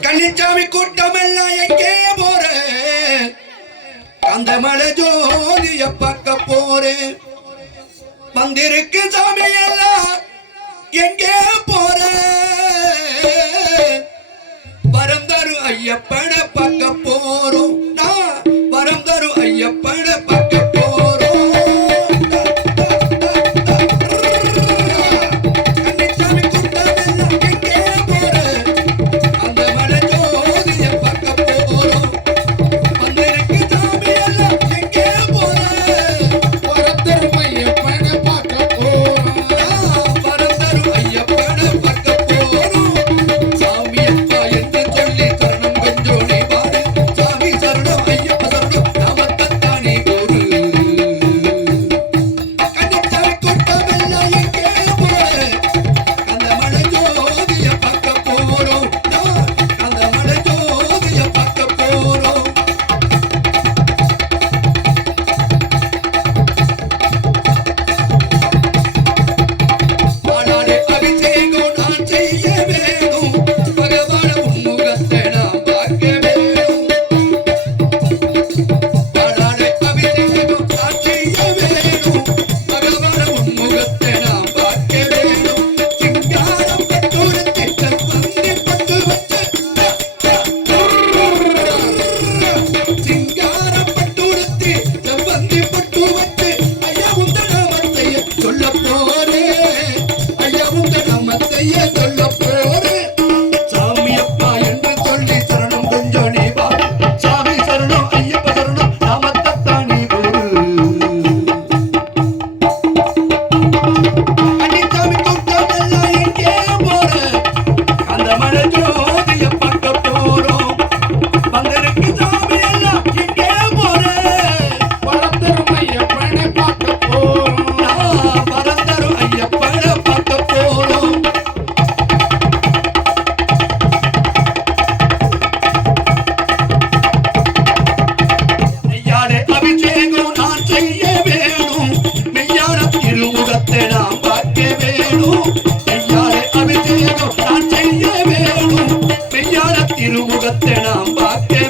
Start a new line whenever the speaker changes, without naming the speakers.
கன்னிச்சாமி கூட்டம் எல்லாம் எங்கே போற? அந்த மலை ஜோதிய பார்க்க போறேன் வந்திருக்கு சாமி எல்லாம் எங்கே போற? பரந்தரு ஐயப்பனை பார்க்க போ திருமுகத்தை நாம் பார்க்க